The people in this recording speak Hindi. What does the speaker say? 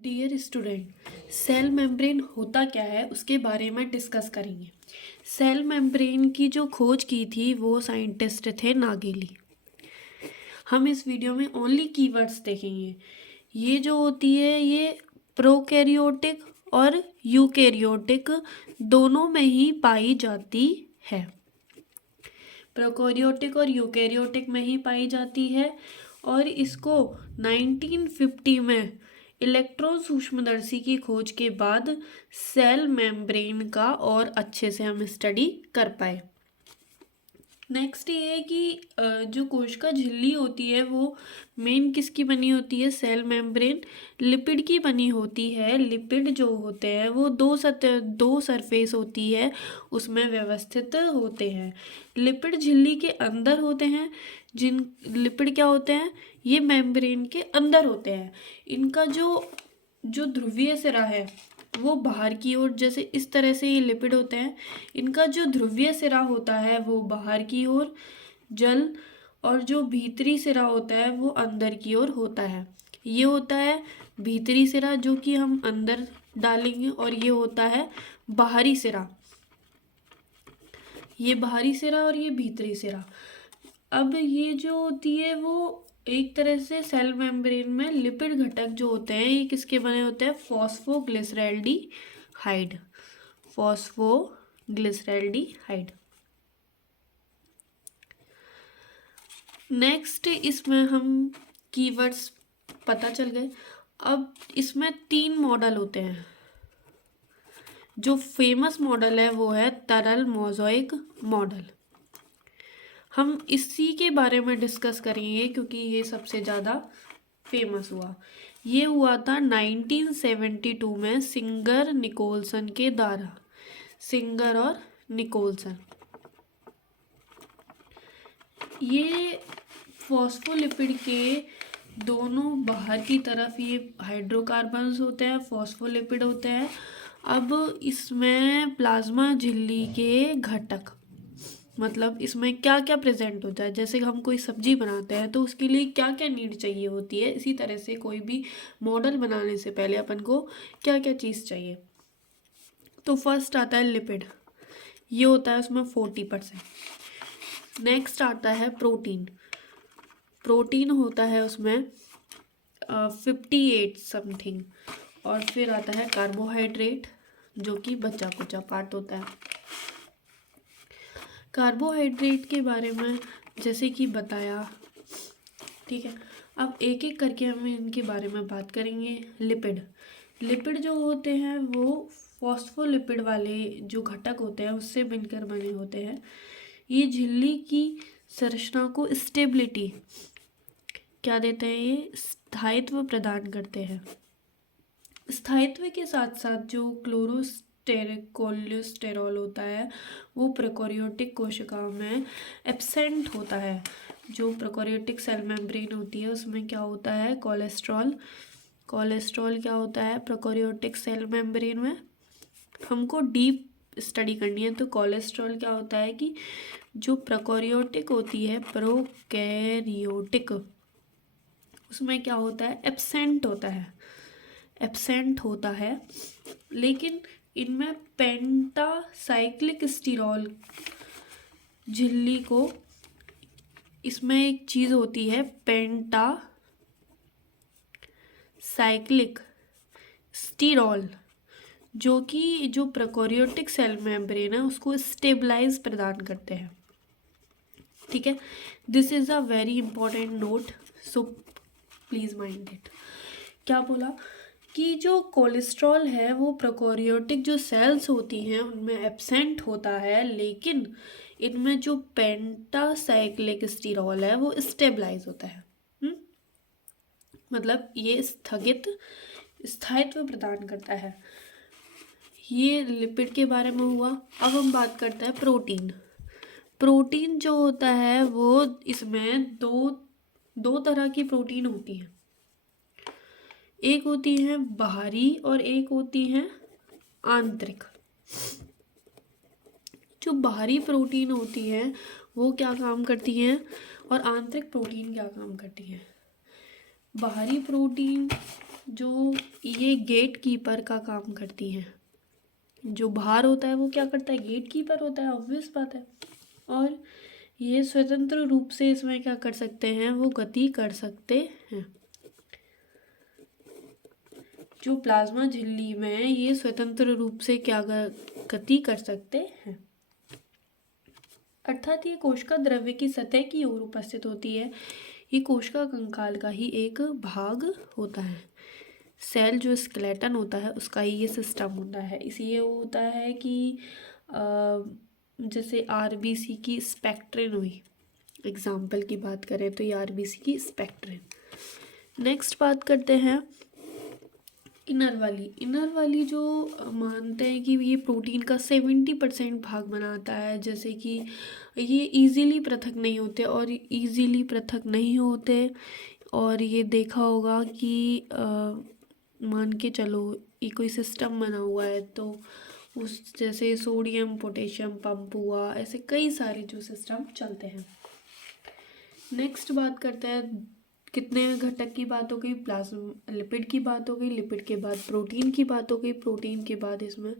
डियर स्टूडेंट, सेल मेम्ब्रेन होता क्या है उसके बारे में डिस्कस करेंगे। सेल मेम्ब्रेन की जो खोज की थी वो साइंटिस्ट थे नागेली। हम इस वीडियो में ओनली कीवर्ड्स देखेंगे। ये जो होती है ये प्रोकैरियोटिक और यूकैरियोटिक दोनों में ही पाई जाती है। प्रोकैरियोटिक और यूकैरियोटिक में ही पाई जाती है और इसको 1950 में इलेक्ट्रॉन सूक्ष्मदर्शी की खोज के बाद सेल मेम्ब्रेन का और अच्छे से हम स्टडी कर पाए। नेक्स्ट ये है कि जो कोशिका झिल्ली होती है वो मेन किसकी बनी होती है? सेल मेम्ब्रेन लिपिड की बनी होती है। लिपिड जो होते हैं वो दो सरफेस होती है उसमें व्यवस्थित होते हैं। लिपिड झिल्ली के अंदर होते हैं। जिन लिपिड क्या होते हैं? ये मेम्ब्रेन के अंदर होते हैं। इनका जो ध्रुवीय सिरा है वो बाहर की ओर, जैसे इस तरह से ये लिपिड होते हैं। इनका जो ध्रुवीय सिरा होता है वो बाहर की ओर जल, और जो भीतरी सिरा होता है वो अंदर की ओर होता है। ये होता है भीतरी सिरा जो कि हम अंदर डालेंगे, और ये होता है बाहरी सिरा। ये बाहरी सिरा और ये भीतरी सिरा। अब ये जो होती है वो एक तरह से सेल मेम्ब्रेन में लिपिड घटक जो होते हैं ये किसके बने होते हैं? फॉस्फोग्लिसरैल्डिहाइड। फॉस्फोग्लिसरैल्डिहाइड। नेक्स्ट इसमें हम कीवर्ड्स पता चल गए। अब इसमें 3 मॉडल होते हैं। जो फेमस मॉडल है वो है तरल मोज़ेक मॉडल। हम इसी के बारे में डिस्कस करेंगे क्योंकि ये सबसे ज़्यादा फेमस हुआ। ये हुआ था 1972 में सिंगर निकोलसन के द्वारा। सिंगर और निकोलसन। ये फॉस्फोलिपिड के दोनों बाहर की तरफ ये हाइड्रोकार्बन्स होते हैं, फॉस्फोलिपिड होते हैं। अब इसमें प्लाज्मा झिल्ली के घटक, मतलब इसमें क्या क्या प्रेजेंट होता है। जैसे हम कोई सब्जी बनाते हैं तो उसके लिए क्या क्या नीड चाहिए होती है, इसी तरह से कोई भी मॉडल बनाने से पहले अपन को क्या क्या चीज़ चाहिए। तो फर्स्ट आता है लिपिड, ये होता है उसमें 40%। नेक्स्ट आता है प्रोटीन। प्रोटीन होता है उसमें 58 समथिंग। और फिर आता है कार्बोहाइड्रेट जो कि बचा कुचा पार्ट होता है। कार्बोहाइड्रेट के बारे में जैसे कि बताया, ठीक है। अब एक एक करके हम इनके बारे में बात करेंगे। लिपिड। लिपिड जो होते हैं वो फॉस्फोलिपिड वाले जो घटक होते हैं उससे बनकर बने होते हैं। ये झिल्ली की संरचना को स्टेबिलिटी क्या देते हैं? ये स्थायित्व प्रदान करते हैं। स्थायित्व के साथ साथ जो कोलेस्टेरॉल होता है वो प्रोकैरियोटिक कोशिकाओं में एब्सेंट होता है। जो प्रोकैरियोटिक सेल मेम्ब्रेन होती है उसमें क्या होता है? कोलेस्ट्रॉल क्या होता है प्रोकैरियोटिक सेल मेम्ब्रेन में? हमको डीप स्टडी करनी है तो कोलेस्ट्रॉल क्या होता है कि जो प्रोकैरियोटिक होती है, प्रोकैरियोटिक, उसमें क्या होता है? एब्सेंट होता है। लेकिन इनमें पेंटासाइक्लिक स्टीरॉल झिल्ली को, इसमें एक चीज़ होती है पेंटासाइक्लिक स्टीरॉल जो कि जो प्रोकैरियोटिक सेल मेम्ब्रेन है उसको स्टेबलाइज प्रदान करते हैं। ठीक है, this is a very important note, so please mind it. क्या बोला कि जो कोलेस्ट्रॉल है वो प्रोकैरियोटिक जो सेल्स होती हैं उनमें एब्सेंट होता है, लेकिन इनमें जो पेंटासाइक्लिक स्टीरॉल है वो स्टेबलाइज होता है। मतलब ये स्थायित्व प्रदान करता है। ये लिपिड के बारे में हुआ। अब हम बात करते हैं प्रोटीन। प्रोटीन जो होता है वो इसमें दो तरह की प्रोटीन होती है। एक होती है बाहरी और एक होती है आंतरिक। जो बाहरी प्रोटीन होती है वो क्या काम करती हैं और आंतरिक प्रोटीन क्या काम करती है? बाहरी प्रोटीन जो ये गेट कीपर का काम करती हैं। जो बाहर होता है वो क्या करता है, गेट कीपर होता है, ऑब्वियस बात है। और ये स्वतंत्र रूप से इसमें क्या कर सकते हैं, वो गति कर सकते हैं। जो प्लाज्मा झिल्ली में ये स्वतंत्र रूप से क्या गति कर सकते हैं, अर्थात ये कोशिका द्रव्य की सतह की ओर उपस्थित होती है। ये कोशिका कंकाल का ही एक भाग होता है। सेल जो स्केलेटन होता है उसका ही ये सिस्टम होता है। इसलिए वो होता है कि जैसे आरबीसी की स्पेक्ट्रिन हुई, एग्जाम्पल की बात करें तो ये आरबीसी की स्पेक्ट्रिन। नेक्स्ट बात करते हैं इनर वाली जो मानते हैं कि ये प्रोटीन का 70% भाग बनाता है। जैसे कि ये इजीली पृथक नहीं होते, और इजीली पृथक नहीं होते, और ये देखा होगा कि मान के चलो ये कोई सिस्टम बना हुआ है तो उस जैसे सोडियम पोटेशियम पंप हुआ, ऐसे कई सारे जो सिस्टम चलते हैं। नेक्स्ट बात करते हैं कितने घटक की बात हो गई, प्लाज्मा लिपिड की बात हो गई, लिपिड के बाद प्रोटीन की बात हो गई, प्रोटीन के बाद इसमें